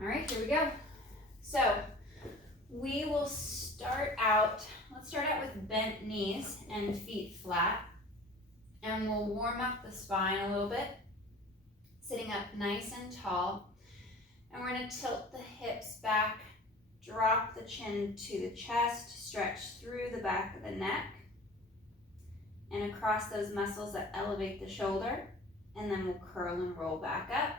All right, here we go. So we will start out, let's start out with bent knees and feet flat. And we'll warm up the spine a little bit, sitting up nice and tall. And we're going to tilt the hips back, drop the chin to the chest, stretch through the back of the neck and across those muscles that elevate the shoulder. And then we'll curl and roll back up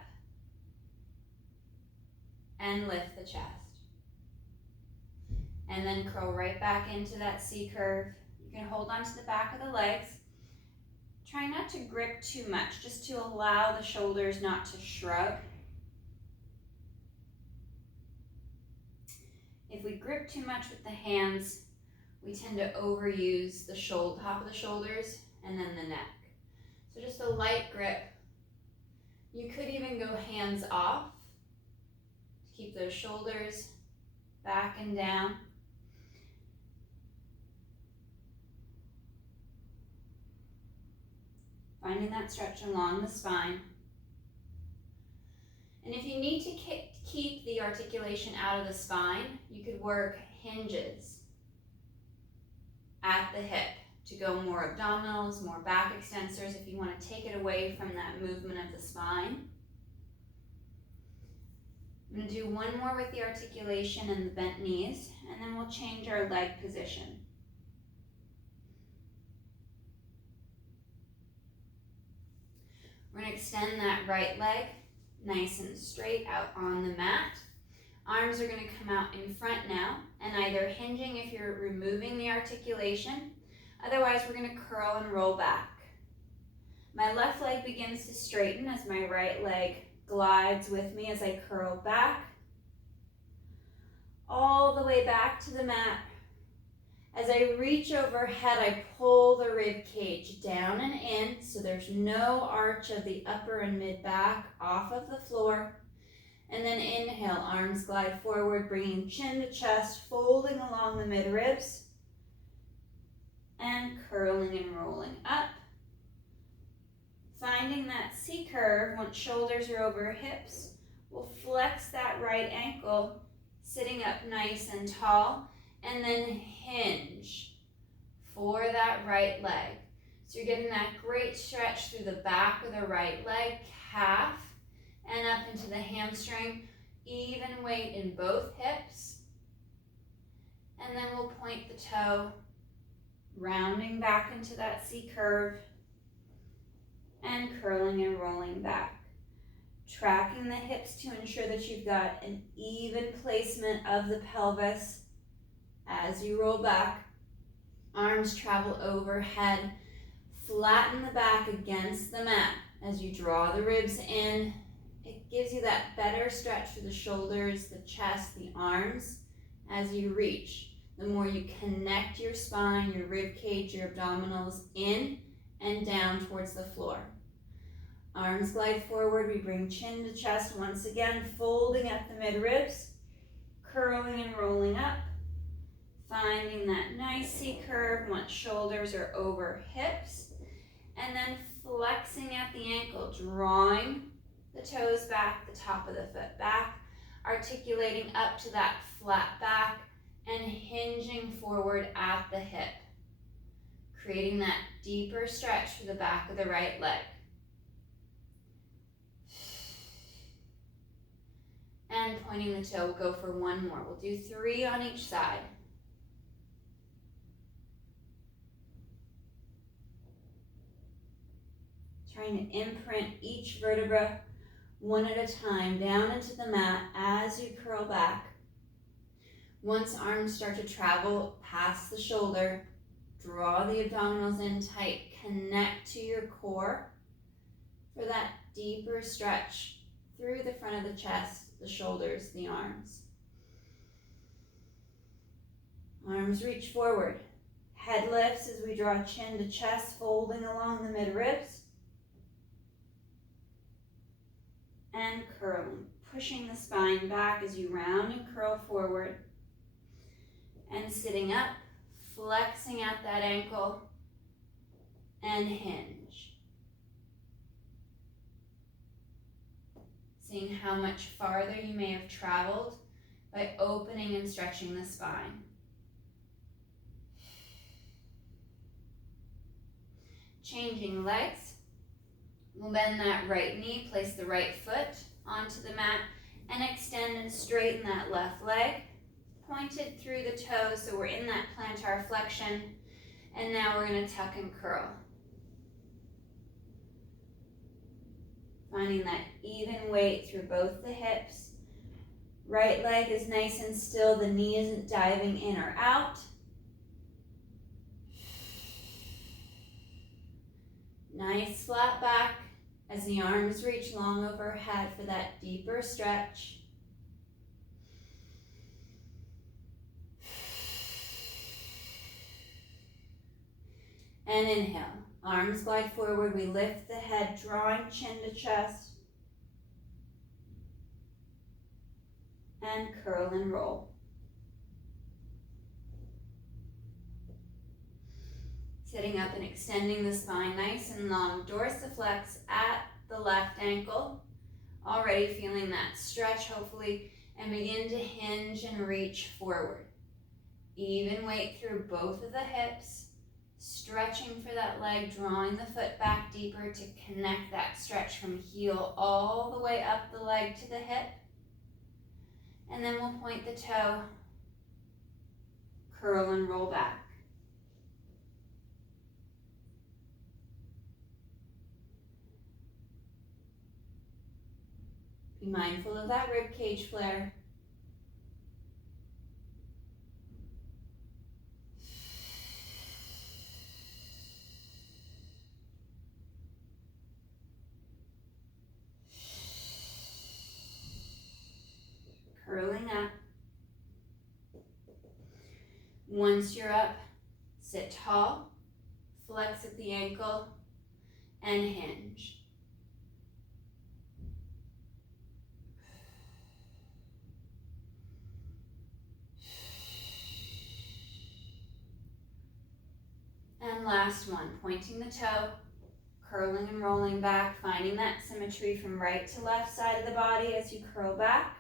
and lift the chest. And then curl right back into that C curve. You can hold on to the back of the legs. Try not to grip too much, just to allow the shoulders not to shrug. If we grip too much with the hands, we tend to overuse the top of the shoulders and then the neck. So just a light grip. You could even go hands off to keep those shoulders back and down. Finding that stretch along the spine. And if you need to keep the articulation out of the spine, you could work hinges at the hip to go more abdominals, more back extensors if you want to take it away from that movement of the spine. I'm going to do one more with the articulation and the bent knees, and then we'll change our leg position. We're going to extend that right leg nice and straight out on the mat. Arms are going to come out in front now, and either hinging if you're removing the articulation, otherwise we're going to curl and roll back. My left leg begins to straighten as my right leg glides with me as I curl back, all the way back to the mat. As I reach overhead, I pull the rib cage down and in, so there's no arch of the upper and mid back off of the floor. And then inhale, arms glide forward, bringing chin to chest, folding along the mid ribs, and curling and rolling up. Finding that C curve, once shoulders are over hips, we'll flex that right ankle, sitting up nice and tall, and then hinge for that right leg. So you're getting that great stretch through the back of the right leg, calf, and up into the hamstring. Even weight in both hips. And then we'll point the toe, rounding back into that C curve, and curling and rolling back. Tracking the hips to ensure that you've got an even placement of the pelvis. As you roll back, arms travel overhead, flatten the back against the mat. As you draw the ribs in, it gives you that better stretch through the shoulders, the chest, the arms as you reach. The more you connect your spine, your rib cage, your abdominals in and down towards the floor. Arms glide forward, we bring chin to chest once again, folding at the mid ribs, curling and rolling up. Finding that nice C curve once shoulders are over hips, and then flexing at the ankle, drawing the toes back, the top of the foot back, articulating up to that flat back, and hinging forward at the hip, creating that deeper stretch through the back of the right leg. And pointing the toe, we'll go for one more. We'll do 3 on each side. Trying to imprint each vertebra one at a time down into the mat as you curl back. Once arms start to travel past the shoulder, draw the abdominals in tight, connect to your core for that deeper stretch through the front of the chest, the shoulders, the arms. Arms reach forward. Head lifts as we draw chin to chest, folding along the mid ribs. And curling, pushing the spine back as you round and curl forward. And sitting up, flexing at that ankle, and hinge. seeing how much farther you may have traveled by opening and stretching the spine. Changing legs. We'll bend that right knee, place the right foot onto the mat, and extend and straighten that left leg, pointed through the toes, so we're in that plantar flexion. And now we're going to tuck and curl. Finding that even weight through both the hips. Right leg is nice and still, the knee isn't diving in or out. Nice flat back as the arms reach long overhead for that deeper stretch. And inhale, arms glide forward, we lift the head, drawing chin to chest. And curl and roll. Sitting up and extending the spine nice and long, dorsiflex at the left ankle. Already feeling that stretch, hopefully, and begin to hinge and reach forward. Even weight through both of the hips. Stretching for that leg, drawing the foot back deeper to connect that stretch from heel all the way up the leg to the hip. And then we'll point the toe, curl and roll back. Be mindful of that rib cage flare. Curling up. Once you're up, sit tall, flex at the ankle, and hinge. And last one, pointing the toe, curling and rolling back, finding that symmetry from right to left side of the body as you curl back.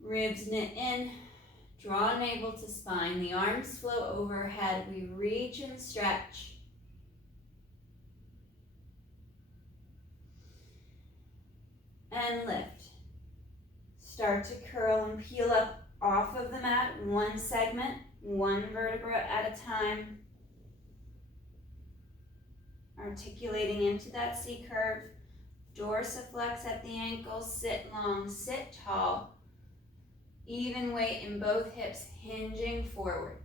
Ribs knit in, draw navel to spine, the arms flow overhead, we reach and stretch. And lift. Start to curl and peel up off of the mat, one segment, one vertebra at a time. Articulating into that C curve, dorsiflex at the ankles, sit long, sit tall. Even weight in both hips, hinging forward.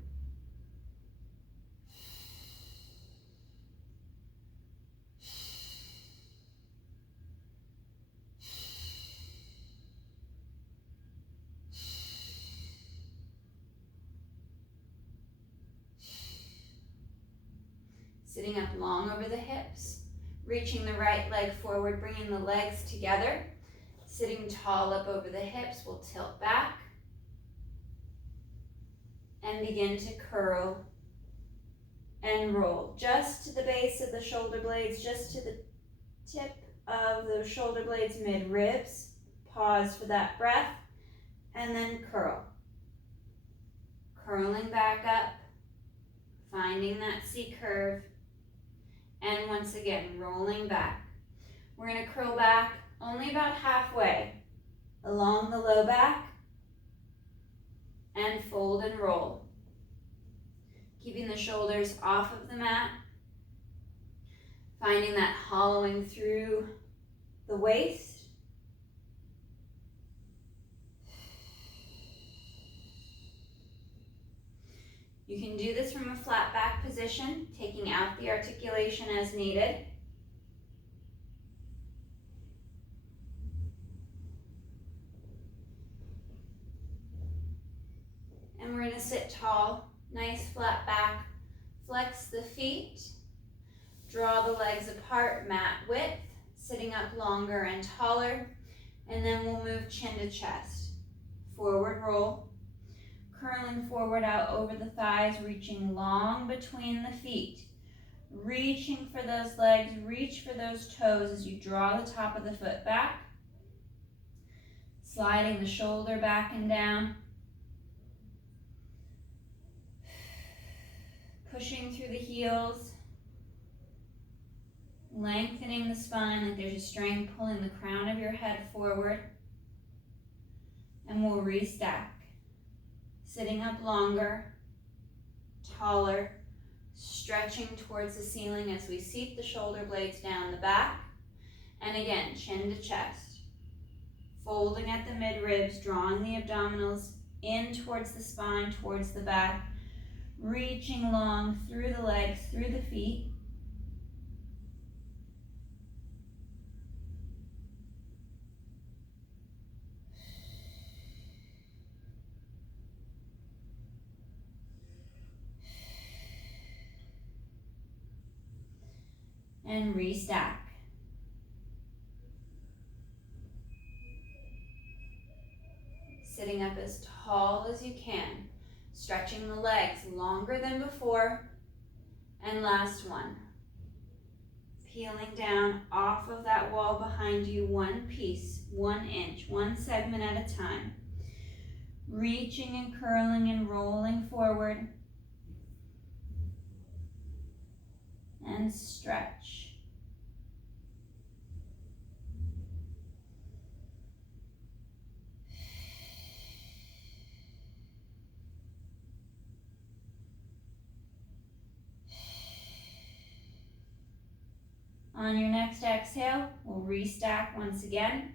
Sitting up long over the hips, reaching the right leg forward, bringing the legs together. Sitting tall up over the hips, we'll tilt back. And begin to curl and roll. Just to the base of the shoulder blades, just to the tip of those shoulder blades, mid-ribs. Pause for that breath, and then curl. Curling back up, finding that C curve, and once again, rolling back. We're going to curl back only about halfway along the low back, and fold and roll. Keeping the shoulders off of the mat. Finding that hollowing through the waist. You can do this from a flat back position, taking out the articulation as needed. And we're going to sit tall, nice flat back, flex the feet, draw the legs apart, mat width, sitting up longer and taller, and then we'll move chin to chest. Forward roll, curling forward out over the thighs, reaching long between the feet. reaching for those legs, reach for those toes as you draw the top of the foot back, sliding the shoulder back and down, pushing through the heels, lengthening the spine like there's a string pulling the crown of your head forward, and we'll restack, sitting up longer, taller, stretching towards the ceiling as we seat the shoulder blades down the back. And again, chin to chest. Folding at the mid-ribs, drawing the abdominals in towards the spine, towards the back. Reaching long through the legs, through the feet. And restack. Sitting up as tall as you can, stretching the legs longer than before, and last one. Peeling down off of that wall behind you, one piece, 1 inch, one segment at a time. Reaching and curling and rolling forward, and stretch. On your next exhale, we'll restack once again.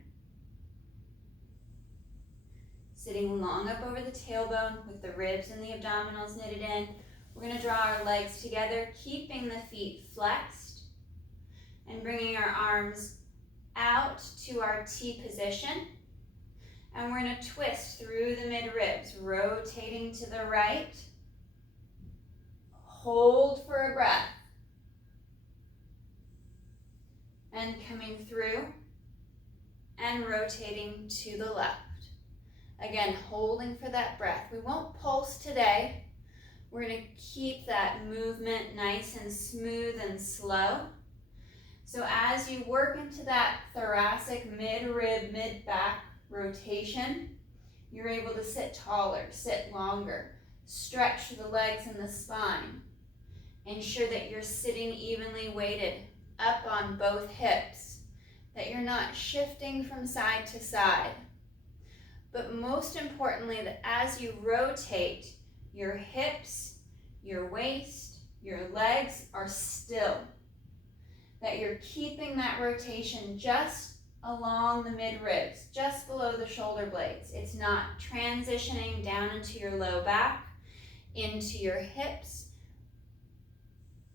Sitting long up over the tailbone with the ribs and the abdominals knitted in. We're going to draw our legs together, keeping the feet flexed and bringing our arms out to our T position. And we're going to twist through the mid-ribs, rotating to the right. Hold for a breath. And coming through and rotating to the left. Again, holding for that breath. We won't pulse today. We're going to keep that movement nice and smooth and slow. So as you work into that thoracic mid-rib, mid-back rotation, you're able to sit taller, sit longer, stretch the legs and the spine. Ensure that you're sitting evenly weighted up on both hips, that you're not shifting from side to side. But most importantly, that as you rotate, your hips, your waist, your legs are still. That you're keeping that rotation just along the mid-ribs, just below the shoulder blades. It's not transitioning down into your low back, into your hips.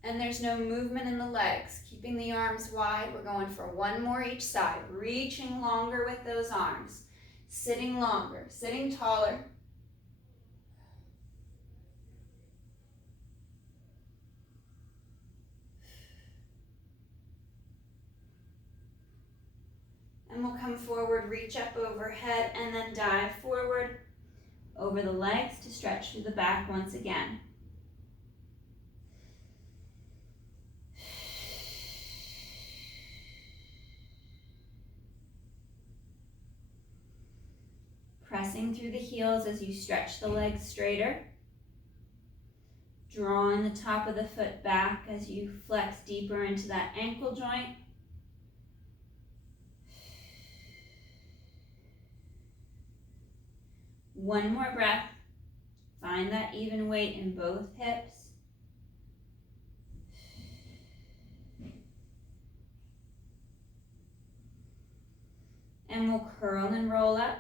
And there's no movement in the legs. Keeping the arms wide. We're going for one more each side. Reaching longer with those arms. Sitting longer, sitting taller. And we'll come forward, reach up overhead, and then dive forward over the legs to stretch through the back once again. Pressing through the heels as you stretch the legs straighter. Drawing the top of the foot back as you flex deeper into that ankle joint. One more breath. Find that even weight in both hips. And we'll curl and roll up.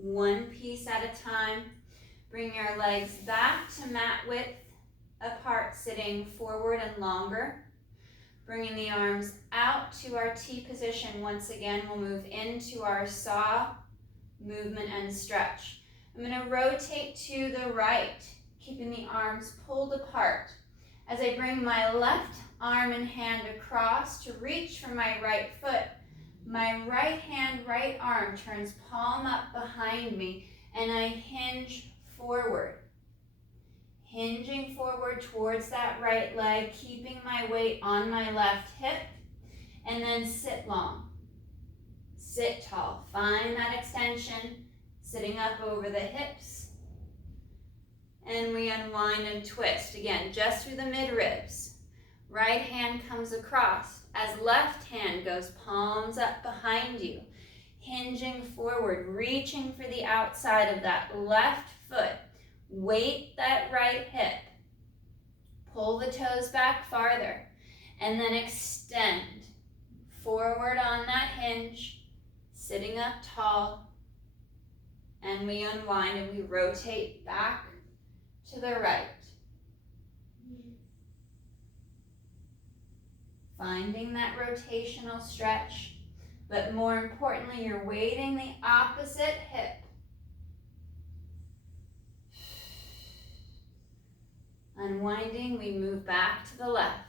One piece at a time. Bring your legs back to mat width apart, sitting forward and longer. Bringing the arms out to our T position. Once again, we'll move into our saw movement and stretch. I'm going to rotate to the right, keeping the arms pulled apart. As I bring my left arm and hand across to reach for my right foot, my right hand, right arm turns palm up behind me and I hinge forward. hinging forward towards that right leg, keeping my weight on my left hip, and then sit long. Sit tall. Find that extension, sitting up over the hips. And we unwind and twist. Again, just through the mid-ribs. Right hand comes across as left hand goes palms up behind you. Hinging forward, reaching for the outside of that left foot. Weight that right hip. Pull the toes back farther. And then extend forward on that hinge. Sitting up tall. And we unwind and we rotate back to the right. Finding that rotational stretch, but more importantly, you're weighting the opposite hip. Unwinding, we move back to the left.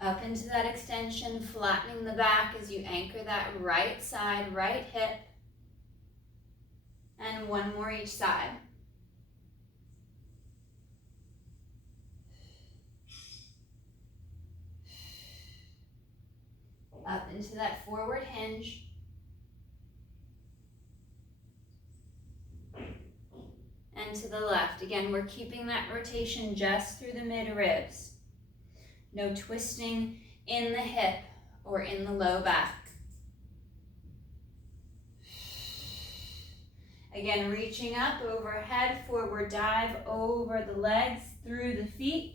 Up into that extension, flattening the back as you anchor that right side, right hip. And one more each side. Up into that forward hinge. And to the left. Again, we're keeping that rotation just through the mid-ribs. No twisting in the hip or in the low back. Again, reaching up overhead, forward dive over the legs, through the feet.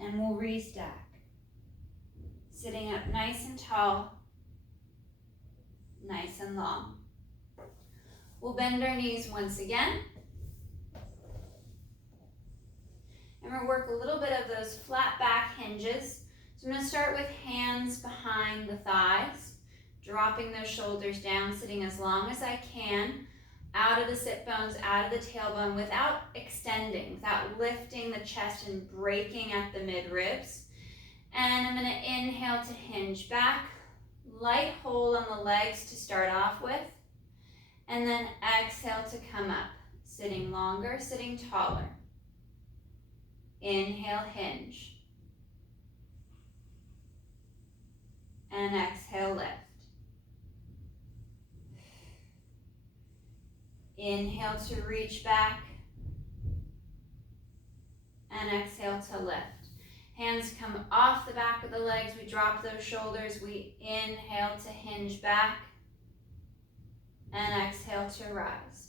And we'll restack. Sitting up nice and tall, nice and long. We'll bend our knees once again. And we'll work a little bit of those flat back hinges. So I'm going to start with hands behind the thighs, dropping those shoulders down, sitting as long as I can, out of the sit bones, out of the tailbone, without extending, without lifting the chest and breaking at the mid-ribs. And I'm going to inhale to hinge back, light hold on the legs to start off with, and then exhale to come up, sitting longer, sitting taller. Inhale, hinge. And exhale, lift. Inhale to reach back, and exhale to lift. Hands come off the back of the legs, we drop those shoulders, we inhale to hinge back, and exhale to rise.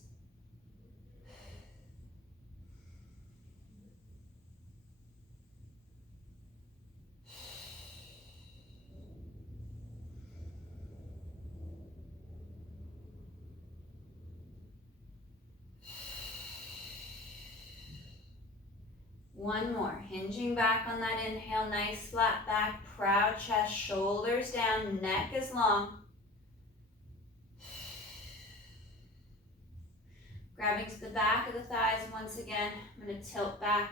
One more, hinging back on that inhale, nice flat back, proud chest, shoulders down, neck is long. Grabbing to the back of the thighs once again, I'm going to tilt back,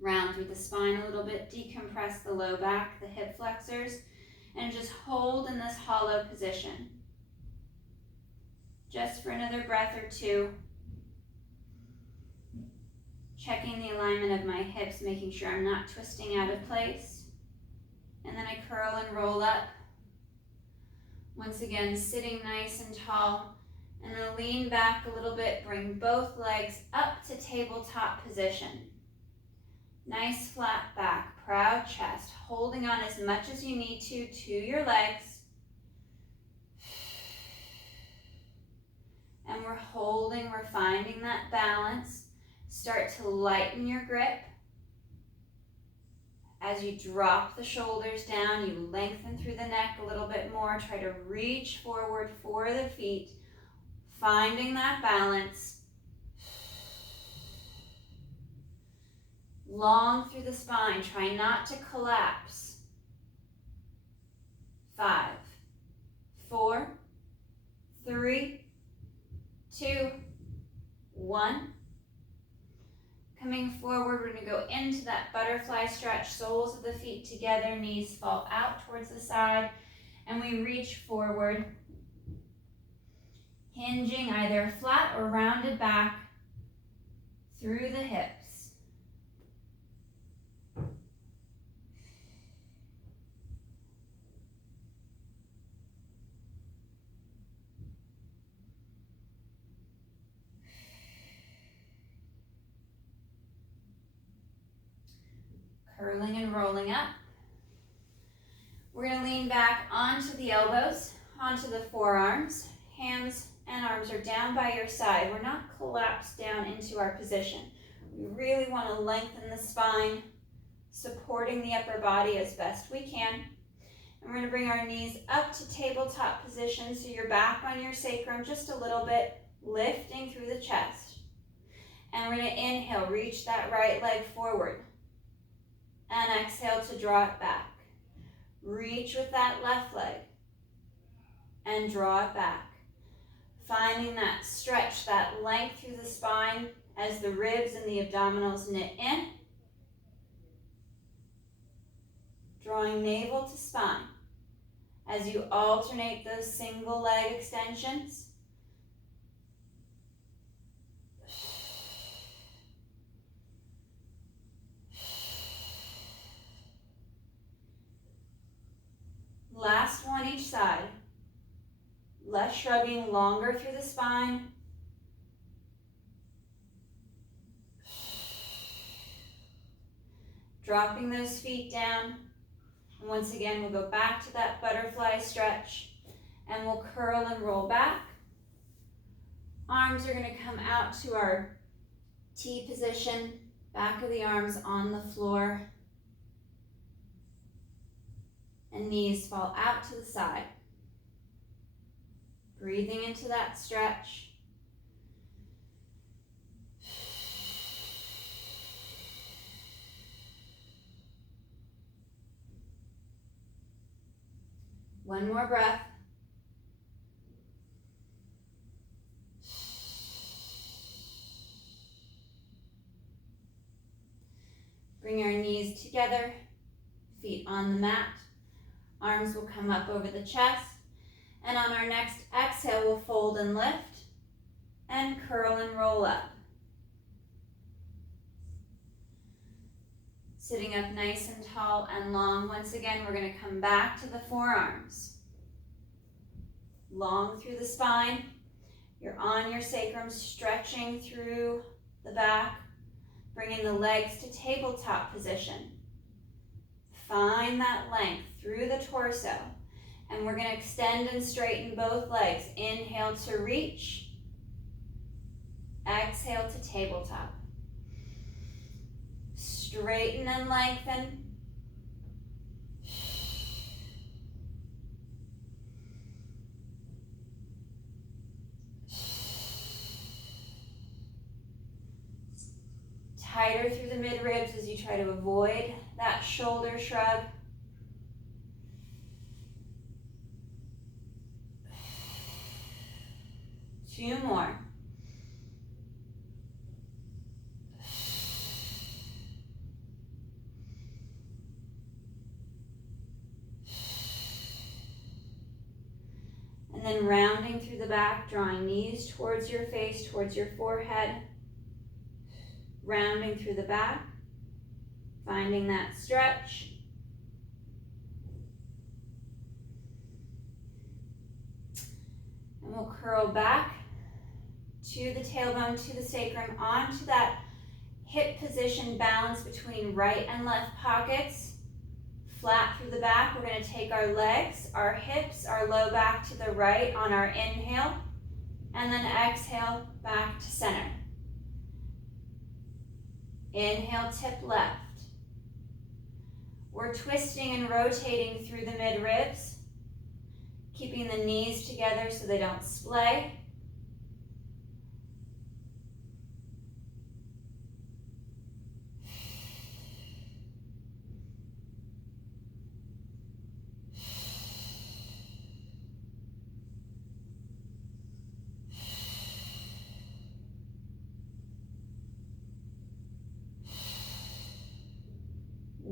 round through the spine a little bit, decompress the low back, the hip flexors, and just hold in this hollow position. Just for another breath or two. Checking the alignment of my hips, making sure I'm not twisting out of place. And then I curl and roll up. Once again, sitting nice and tall. And then lean back a little bit, bring both legs up to tabletop position. Nice flat back, proud chest, holding on as much as you need to your legs. And we're holding, we're finding that balance. Start to lighten your grip. As you drop the shoulders down, you lengthen through the neck a little bit more. Try to reach forward for the feet, finding that balance. Long through the spine. Try not to collapse. 5, 4, 3, 2, 1. Coming forward, we're going to go into that butterfly stretch. Soles of the feet together, knees fall out towards the side, and we reach forward, hinging either flat or rounded back through the hips. Curling and rolling up. We're going to lean back onto the elbows, onto the forearms. Hands and arms are down by your side. We're not collapsed down into our position. We really want to lengthen the spine, supporting the upper body as best we can. And we're going to bring our knees up to tabletop position, so you're back on your sacrum just a little bit, lifting through the chest. And we're going to inhale, reach that right leg forward. And exhale to draw it back. Reach with that left leg and draw it back. Finding that stretch, that length through the spine as the ribs and the abdominals knit in. Drawing navel to spine as you alternate those single leg extensions. Last one each side. Less shrugging, longer through the spine. Dropping those feet down. And once again, we'll go back to that butterfly stretch, and we'll curl and roll back. Arms are going to come out to our T position, back of the arms on the floor. And knees fall out to the side. Breathing into that stretch. One more breath. Bring our knees together, feet on the mat. Arms will come up over the chest. And on our next exhale, we'll fold and lift and curl and roll up. Sitting up nice and tall and long. Once again, we're going to come back to the forearms. Long through the spine. You're on your sacrum, stretching through the back. Bringing the legs to tabletop position. Find that length through the torso. And we're going to extend and straighten both legs. Inhale to reach. Exhale to tabletop. Straighten and lengthen. Tighter through the mid-ribs as you try to avoid that shoulder shrug. Two more. And then rounding through the back, drawing knees towards your face, towards your forehead. Rounding through the back, finding that stretch. And we'll curl back to the tailbone, to the sacrum, onto that hip position, balance between right and left pockets. Flat through the back, we're going to take our legs, our hips, our low back to the right on our inhale, and then exhale back to center. Inhale, tip left. We're twisting and rotating through the mid-ribs, keeping the knees together so they don't splay.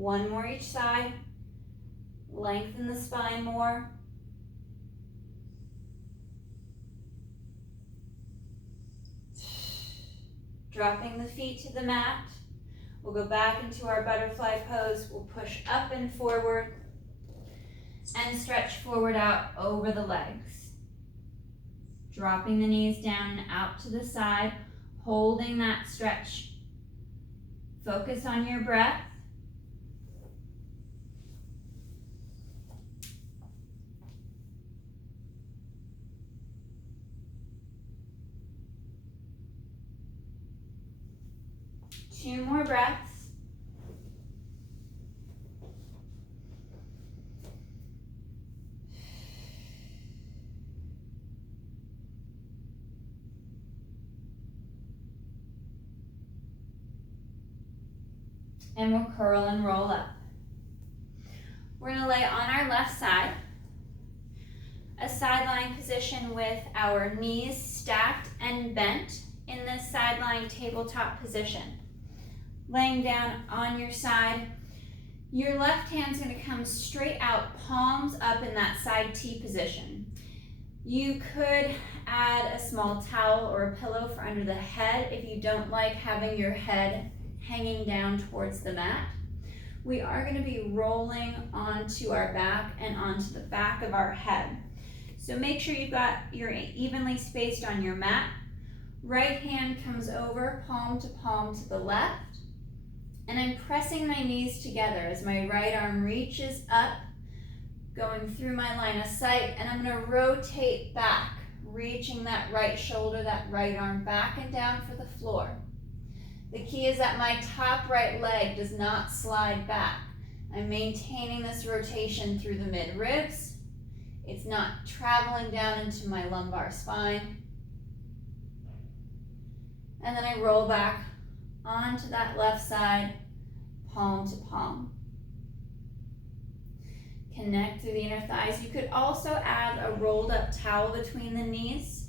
One more each side. Lengthen the spine more. Dropping the feet to the mat. We'll go back into our butterfly pose. We'll push up and forward and stretch forward out over the legs. Dropping the knees down and out to the side, holding that stretch. Focus on your breath. Two more breaths. And we'll curl and roll up. We're going to lay on our left side, a side lying position with our knees stacked and bent in this side lying tabletop position. Laying down on your side, your left hand's going to come straight out, palms up in that side T position. You could add a small towel or a pillow for under the head if you don't like having your head hanging down towards the mat. We are going to be rolling onto our back and onto the back of our head. So make sure you've got your evenly spaced on your mat. Right hand comes over, palm to the left. And I'm pressing my knees together as my right arm reaches up, going through my line of sight, and I'm going to rotate back, reaching that right shoulder, that right arm back and down for the floor. The key is that my top right leg does not slide back. I'm maintaining this rotation through the mid-ribs. It's not traveling down into my lumbar spine. And then I roll back onto that left side, palm to palm. Connect through the inner thighs. You could also add a rolled up towel between the knees,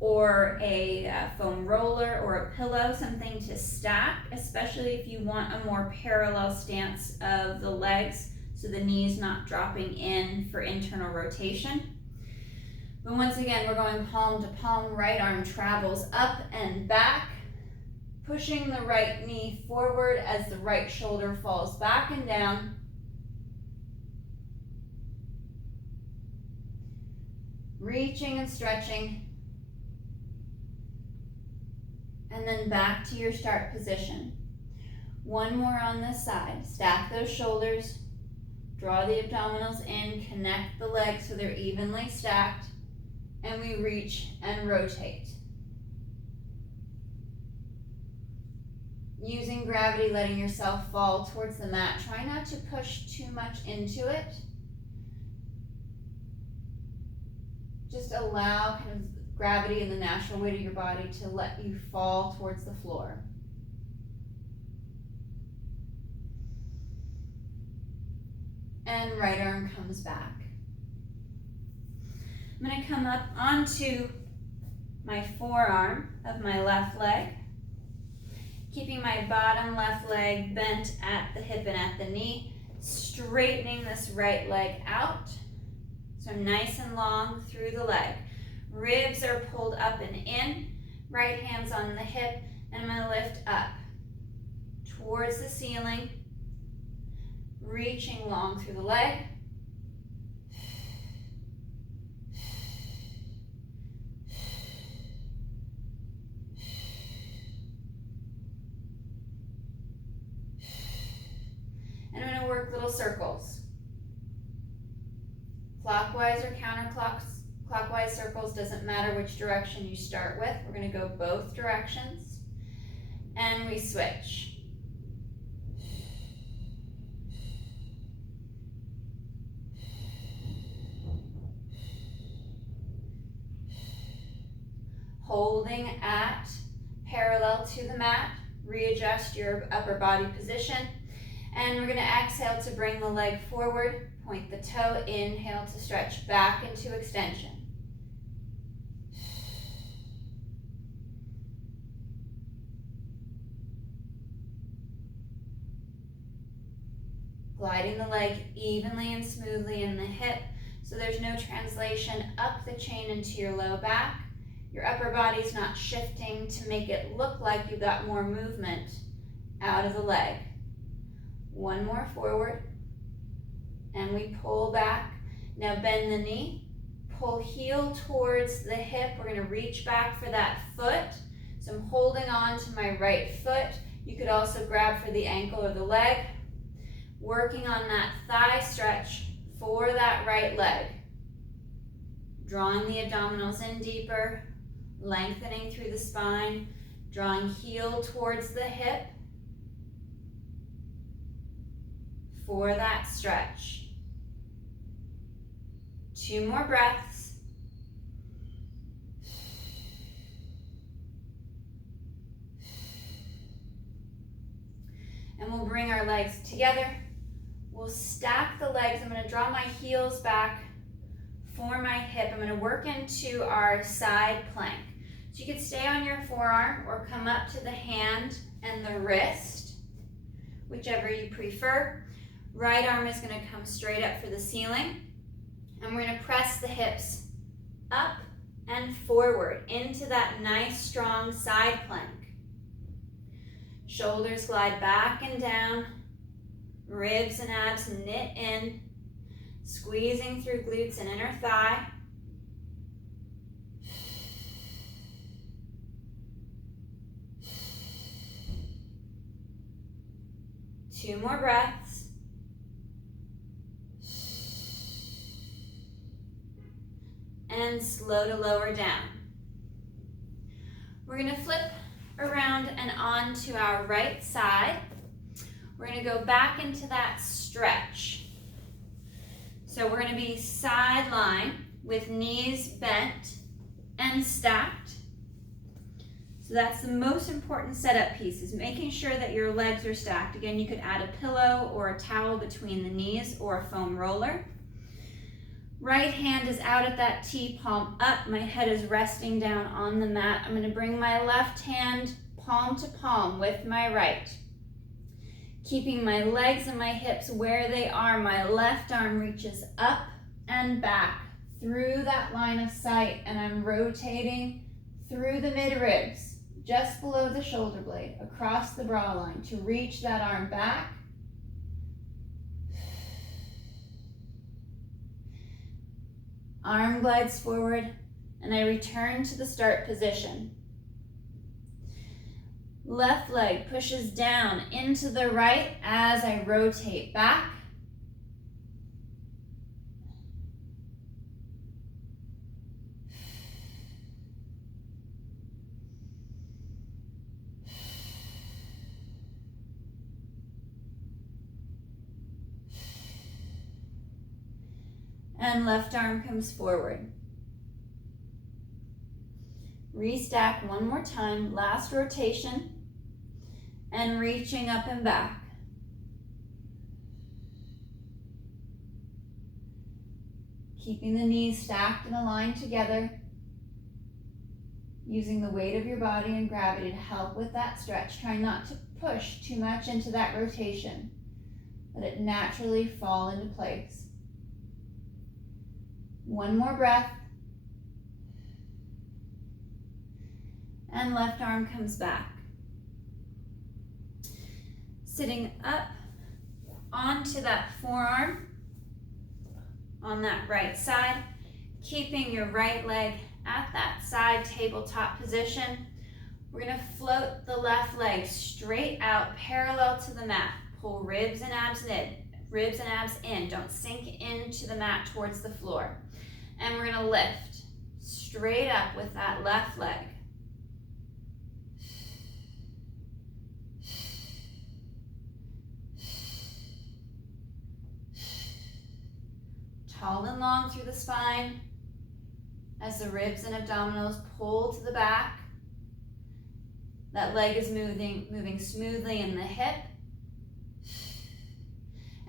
or a foam roller or a pillow, something to stack, especially if you want a more parallel stance of the legs so the knees not dropping in for internal rotation. But once again, we're going palm to palm, right arm travels up and back, pushing the right knee forward as the right shoulder falls back and down. Reaching and stretching. And then back to your start position. One more on this side. Stack those shoulders. Draw the abdominals in. Connect the legs so they're evenly stacked. And we reach and rotate. Using gravity, letting yourself fall towards the mat. Try not to push too much into it. Just allow kind of gravity and the natural weight of your body to let you fall towards the floor. And right arm comes back. I'm going to come up onto my forearm of my left leg, keeping my bottom left leg bent at the hip and at the knee, straightening this right leg out. So nice and long through the leg. Ribs are pulled up and in, right hand's on the hip, and I'm going to lift up towards the ceiling, reaching long through the leg. And I'm going to work little circles. Clockwise or counterclockwise circles, doesn't matter which direction you start with. We're going to go both directions. And we switch. Holding at parallel to the mat, readjust your upper body position. And we're going to exhale to bring the leg forward, point the toe, inhale to stretch back into extension. gliding the leg evenly and smoothly in the hip so there's no translation up the chain into your low back. Your upper body's not shifting to make it look like you got more movement out of the leg. One more forward, and we pull back. Now bend the knee, pull heel towards the hip. We're gonna reach back for that foot. So I'm holding on to my right foot. You could also grab for the ankle or the leg. Working on that thigh stretch for that right leg. Drawing the abdominals in deeper, lengthening through the spine, drawing heel towards the hip for that stretch. 2 more breaths. And we'll bring our legs together. We'll stack the legs. I'm going to draw my heels back for my hip. I'm going to work into our side plank. So you could stay on your forearm or come up to the hand and the wrist, whichever you prefer. Right arm is going to come straight up for the ceiling. And we're going to press the hips up and forward into that nice strong side plank. Shoulders glide back and down. Ribs and abs knit in. Squeezing through glutes and inner thigh. Two more breaths. And slow to lower down. We're going to flip around and onto our right side. We're going to go back into that stretch. So we're going to be sideline with knees bent and stacked. So that's the most important setup piece, is making sure that your legs are stacked. Again, you could add a pillow or a towel between the knees or a foam roller. Right hand is out at that T, palm up. My head is resting down on the mat. I'm going to bring my left hand palm to palm with my right. Keeping my legs and my hips where they are, my left arm reaches up and back through that line of sight, and I'm rotating through the mid-ribs, just below the shoulder blade, across the bra line to reach that arm back. Arm glides forward, and I return to the start position. Left leg pushes down into the right as I rotate back. And left arm comes forward. Restack one more time, last rotation, and reaching up and back. Keeping the knees stacked and aligned together, using the weight of your body and gravity to help with that stretch. Try not to push too much into that rotation. Let it naturally fall into place. One more breath. And left arm comes back. Sitting up onto that forearm on that right side, keeping your right leg at that side tabletop position. We're going to float the left leg straight out parallel to the mat. Pull ribs and abs in. Don't sink into the mat towards the floor. And we're going to lift straight up with that left leg. Tall and long through the spine as the ribs and abdominals pull to the back. That leg is moving smoothly in the hip.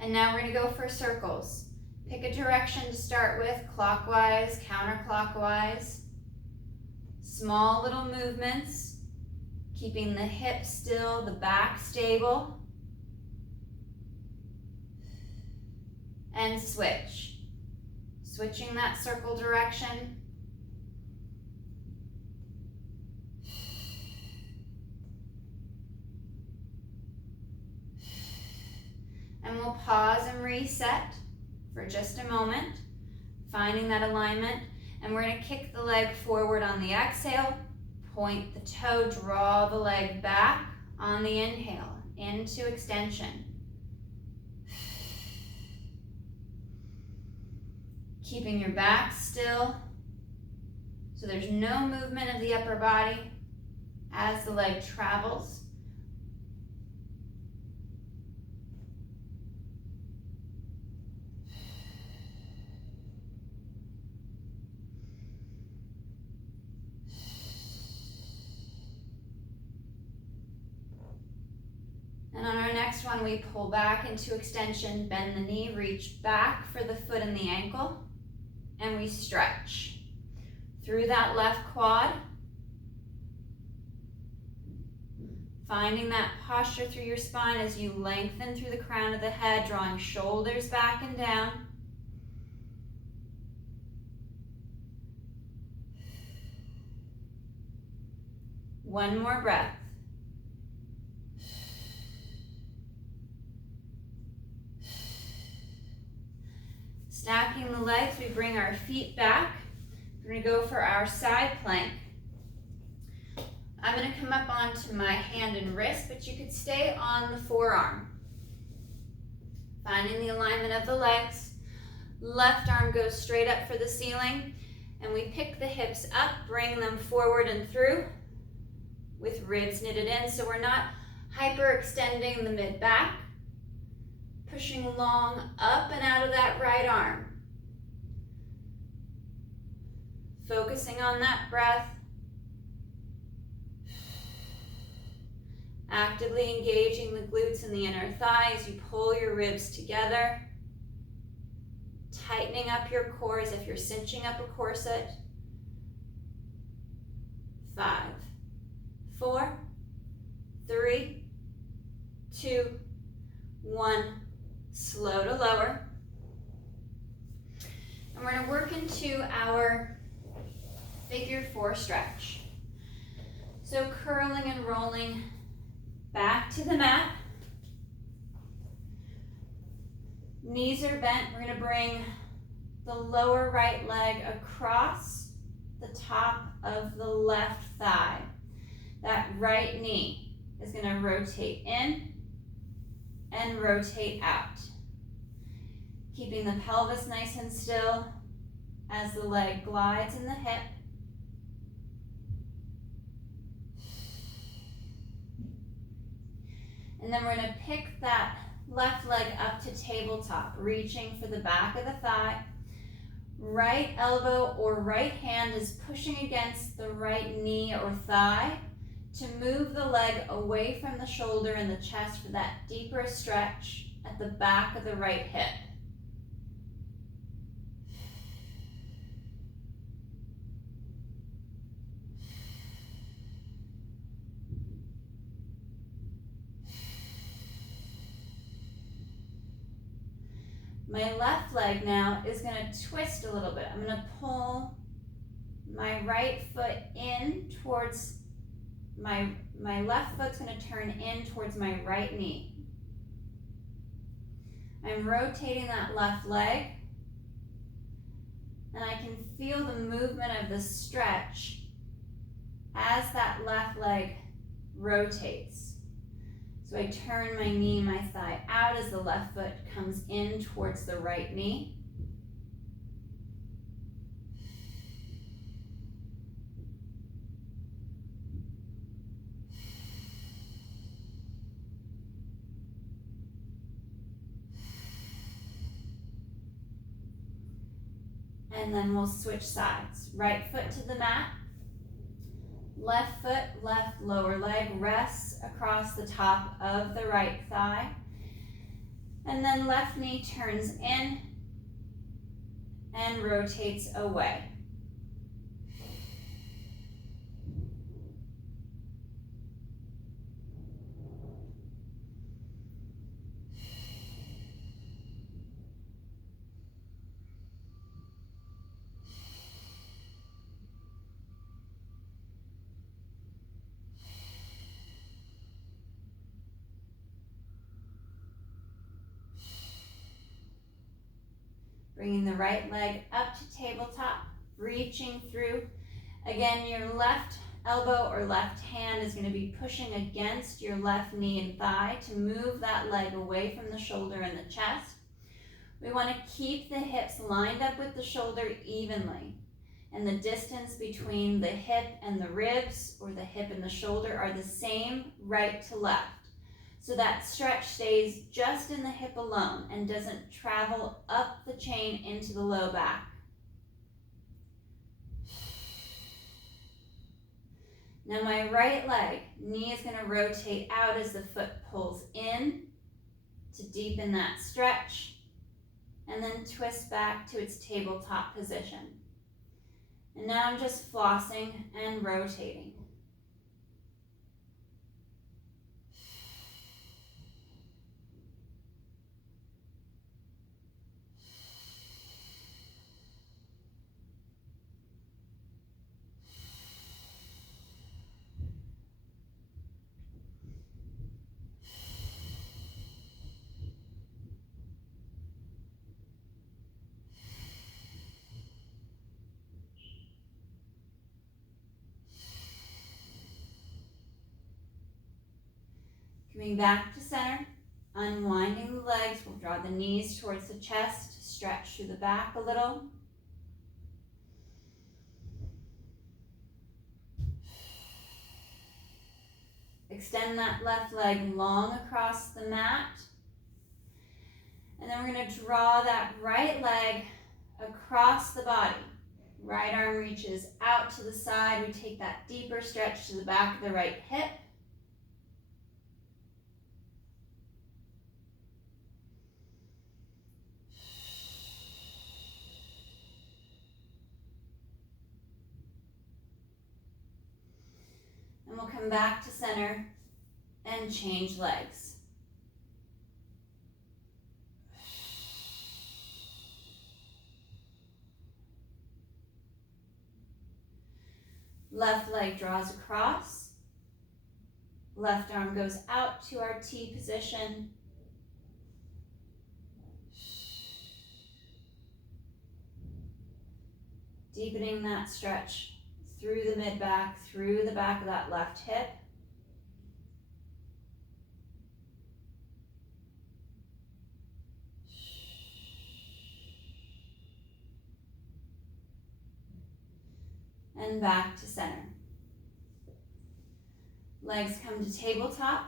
And now we're going to go for circles. Pick a direction to start with, clockwise, counterclockwise. Small little movements, keeping the hips still, the back stable. and switch. Switching that circle direction. And we'll pause and reset for just a moment, finding that alignment. And we're going to kick the leg forward on the exhale, point the toe, draw the leg back on the inhale into extension. Keeping your back still so there's no movement of the upper body as the leg travels. And on our next one, we pull back into extension, bend the knee, reach back for the foot and the ankle, and we stretch through that left quad, finding that posture through your spine as you lengthen through the crown of the head, drawing shoulders back and down. One more breath. Stacking the legs, we bring our feet back. We're going to go for our side plank. I'm going to come up onto my hand and wrist, but you could stay on the forearm. Finding the alignment of the legs. Left arm goes straight up for the ceiling, and we pick the hips up, bring them forward and through with ribs knitted in, so we're not hyperextending the mid-back. Pushing long up and out of that right arm. Focusing on that breath. Actively engaging the glutes and the inner thighs. You pull your ribs together. Tightening up your core as if you're cinching up a corset. 5, 4, 3, 2, 1. Slow to lower. And we're going to work into our figure 4 stretch. So curling and rolling back to the mat. Knees are bent. We're going to bring the lower right leg across the top of the left thigh. That right knee is going to rotate in and rotate out. Keeping the pelvis nice and still as the leg glides in the hip. And then we're going to pick that left leg up to tabletop, reaching for the back of the thigh. Right elbow or right hand is pushing against the right knee or thigh to move the leg away from the shoulder and the chest for that deeper stretch at the back of the right hip. My left leg now is going to twist a little bit. I'm going to pull my right foot in towards my left foot's going to turn in towards my right knee. I'm rotating that left leg, and I can feel the movement of the stretch as that left leg rotates. So I turn my knee and my thigh out as the left foot comes in towards the right knee. And then we'll switch sides. Right foot to the mat. Left foot, left lower leg rests across the top of the right thigh. And then left knee turns in and rotates away. Bringing the right leg up to tabletop, reaching through. Again, your left elbow or left hand is going to be pushing against your left knee and thigh to move that leg away from the shoulder and the chest. We want to keep the hips lined up with the shoulder evenly. And the distance between the hip and the ribs or the hip and the shoulder are the same right to left. So that stretch stays just in the hip alone and doesn't travel up the chain into the low back. Now my right leg, knee is going to rotate out as the foot pulls in to deepen that stretch, and then twist back to its tabletop position. And now I'm just flossing and rotating. Coming back to center, unwinding the legs, we'll draw the knees towards the chest, stretch through the back a little. Extend that left leg long across the mat. And then we're going to draw that right leg across the body. Right arm reaches out to the side. We take that deeper stretch to the back of the right hip. And we'll come back to center and change legs. Left leg draws across. Left arm goes out to our T position. Deepening that stretch through the mid-back, through the back of that left hip. And back to center. Legs come to tabletop.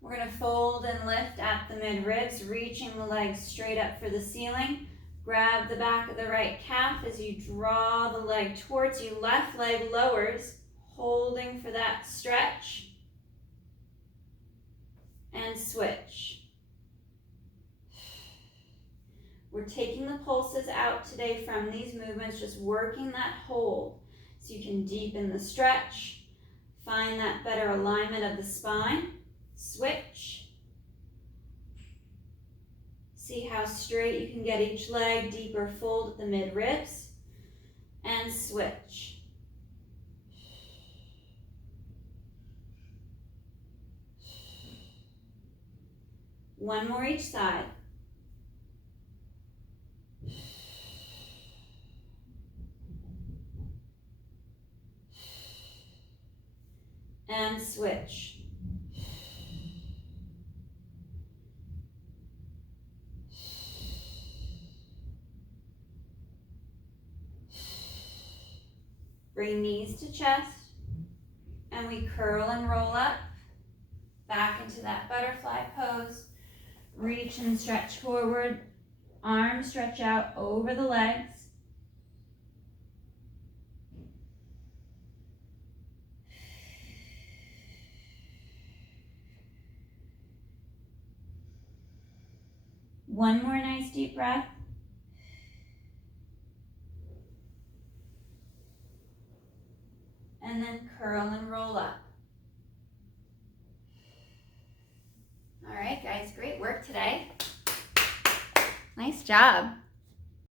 We're going to fold and lift at the mid-ribs, reaching the legs straight up for the ceiling. Grab the back of the right calf as you draw the leg towards you. Left leg lowers, holding for that stretch. And switch. We're taking the pulses out today from these movements, just working that hold so you can deepen the stretch, find that better alignment of the spine. Switch. See how straight you can get each leg, deeper fold at the mid-ribs, and switch. One more each side. And switch. Bring knees to chest, and we curl and roll up, back into that butterfly pose. Reach and stretch forward, arms stretch out over the legs. One more nice deep breath. And then curl and roll up. All right, guys, great work today. Nice job.